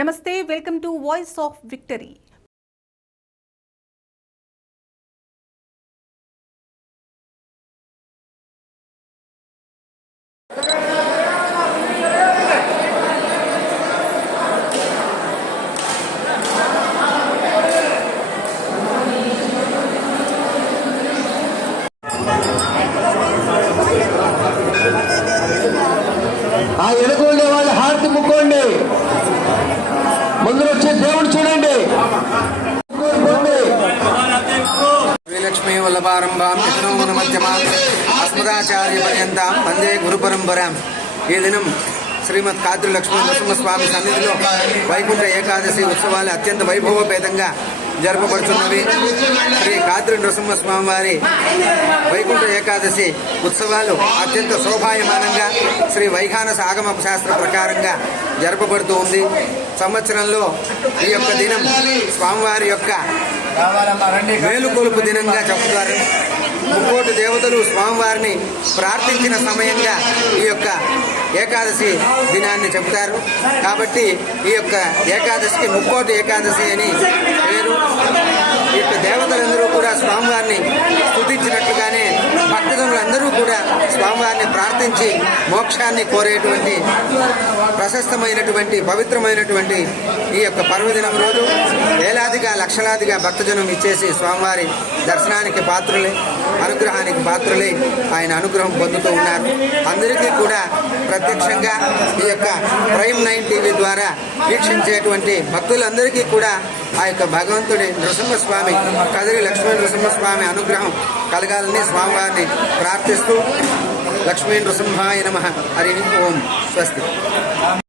Namaste, welcome to Voice of Victory. ముందు వచ్చే దేవుడు చూడండి. శ్రీలక్ష్మీ వల్లభారంభాం విష్ణుమన మధ్యమాం అస్మదాచార్య పర్యంతం వందే గురు పరంపరాం ఈ దినం శ్రీమద్ కాద్రి లక్ష్మణ నరసింహస్వామి సన్నిధిలో వైకుంఠ ఏకాదశి ఉత్సవాలు అత్యంత వైభవపేతంగా జరపబడుతున్నవి. శ్రీ కాద్రి నరసింహస్వామి వారి వైకుంఠ ఏకాదశి ఉత్సవాలు అత్యంత శోభాయమానంగా శ్రీ వైఖానస ఆగమ శాస్త్ర ప్రకారంగా జరపబడుతూ ఉంది. సంవత్సరంలో ఈ యొక్క దినం స్వామివారి యొక్క మేలుకొలుపు దినంగా చెప్తారు. ముక్కోటి దేవతలు స్వామివారిని ప్రార్థించిన సమయంగా ఈ యొక్క ఏకాదశి దినాన్ని చెప్తారు. కాబట్టి ఈ యొక్క ఏకాదశికి ముక్కోటి ఏకాదశి అని పేరు. ఈ యొక్క దేవతలందరూ కూడా స్వామివారిని స్థుతించినట్లుగానే భక్తజనులందరూ కూడా స్వామివారిని ప్రార్థించి మోక్షాన్ని కోరేటువంటి ప్రశస్తమైనటువంటి పవిత్రమైనటువంటి ఈ యొక్క పర్వదినం రోజు వేలాదిగా లక్షలాదిగా భక్తజనం ఇచ్చేసి స్వామివారి దర్శనానికి పాత్రులే అనుగ్రహానికి పాత్రులే ఆయన అనుగ్రహం పొందుతూ ఉన్నారు. అందరికీ కూడా ప్రత్యక్షంగా ఈ యొక్క ప్రైమ్ నైన్ టీవీ ద్వారా వీక్షించేటువంటి భక్తులందరికీ కూడా ఆ యొక్క భగవంతుడి నృసింహస్వామి కదిరి లక్ష్మీ నృసింహస్వామి అనుగ్రహం కలగాలని స్వామివారిని ప్రార్థిస్తూ లక్ష్మీ నృసింహాయ నమ. హరి ఓం. స్వస్తి.